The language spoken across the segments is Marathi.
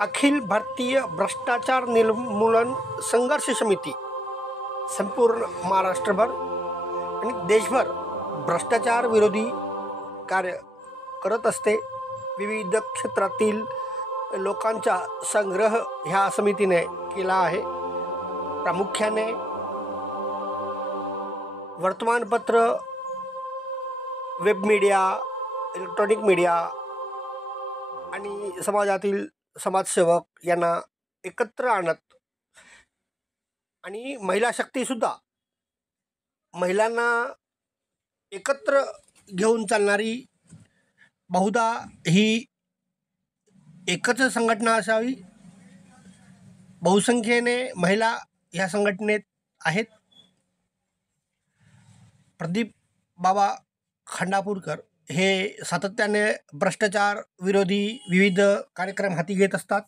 अखिल भारतीय भ्रष्टाचार निर्मूलन संघर्ष समिती संपूर्ण महाराष्ट्रभर आणि देशभर भ्रष्टाचार विरोधी कार्य करत असते. विविध क्षेत्रातील लोकांचा संग्रह ह्या समितीने केला आहे. प्रामुख्याने वर्तमानपत्र, वेब मीडिया, इलेक्ट्रॉनिक मीडिया आणि समाजातील समाजसेवक यांना एकत्र आणत आणि महिला शक्तीसुद्धा महिलांना एकत्र घेऊन चालणारी बहुधा ही एकच संघटना असावी. बहुसंख्येने महिला ह्या संघटनेत आहेत. प्रदीप बाबा खंडापूरकर हे सातत्याने भ्रष्टाचार विरोधी विविध कार्यक्रम हाती घेत असतात.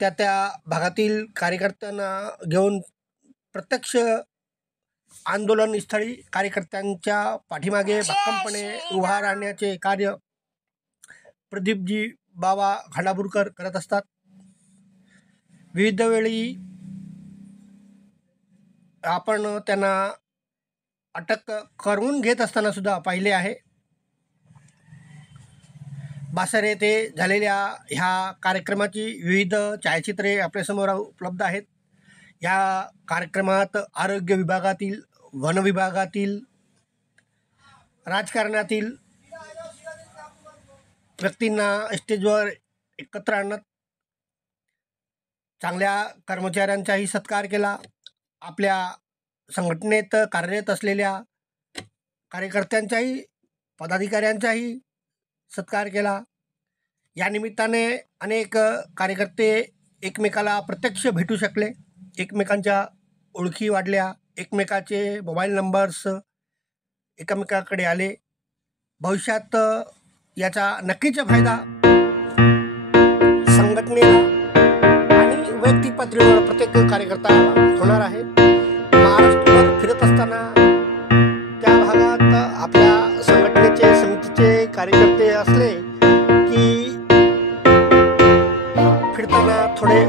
त्या भागातील कार्यकर्त्यांना घेऊन प्रत्यक्ष आंदोलनस्थळी कार्यकर्त्यांच्या पाठीमागे भक्कमपणे उभा राहण्याचे कार्य प्रदीपजी बाबा खंडापूरकर करत असतात. विविध वेळी आपण त्यांना अटक करून घेत असताना सुद्धा पाहिले आहे. बासर येथे झालेल्या ह्या कार्यक्रमाची विविध छायाचित्रे आपल्यासमोर उपलब्ध आहेत. या कार्यक्रमात आरोग्य विभागातील, वन विभागातील, राजकारणातील व्यक्तींना स्टेजवर एकत्र आणत चांगल्या कर्मचाऱ्यांचाही सत्कार केला. आपल्या संघटनेत कार्यरत असलेल्या कार्यकर्त्यांचाही, पदाधिकाऱ्यांचाही सत्कार केला. या निमित्ताने अनेक कार्यकर्ते एकमेकाला प्रत्यक्ष भेटू शकले, एकमेकांच्या ओळखी वाढल्या, एकमेकाचे मोबाईल नंबर्स एकमेकाकडे आले. भविष्यात याचा नक्कीच फायदा संघटनेला आणि वैयक्तिक पातळीवर प्रत्येक कार्यकर्ता होणार आहे. महाराष्ट्रभर फिरत असताना त्या भागात आपल्या संघटनेचे, समितीचे कार्यकर्ते असले की फिरताना थोडे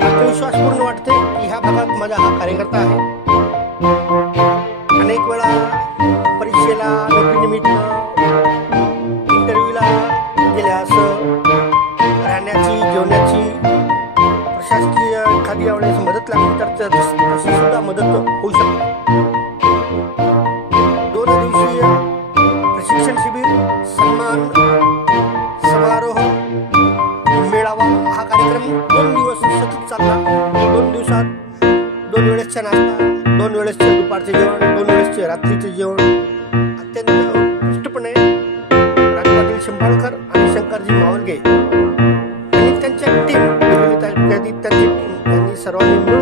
आत्मविश्वासपूर्ण वाटते की ह्या भागात माझा हा कार्यकर्ता आहे. अनेक वेळा परीक्षेला, नोकरीनिमित्त, इंटरव्ह्यूला गेल्यास राहण्याची, जेवण्याची, प्रशासकीय एखादी वेळेस मदत लागली तर तशी सुद्धा मदत होऊ शकते. 2 दिवसीय प्रशिक्षण शिबिर, सन्मान समारोह, मेळावा हा कार्यक्रम 2 दिवस सतत चालला. 2 दिवसात 2 वेळेसचा नाश्ता, 2 वेळेसचे दुपारचे जेवण, 2 वेळेसचे रात्रीचे जेवण अत्यंत उत्कृष्टपणे राजपाटील शिंपाळकर आणि शंकरजी मावलगे आणि त्यांच्या टीम, त्यांची टीम यांनी सर्वांनी मिळून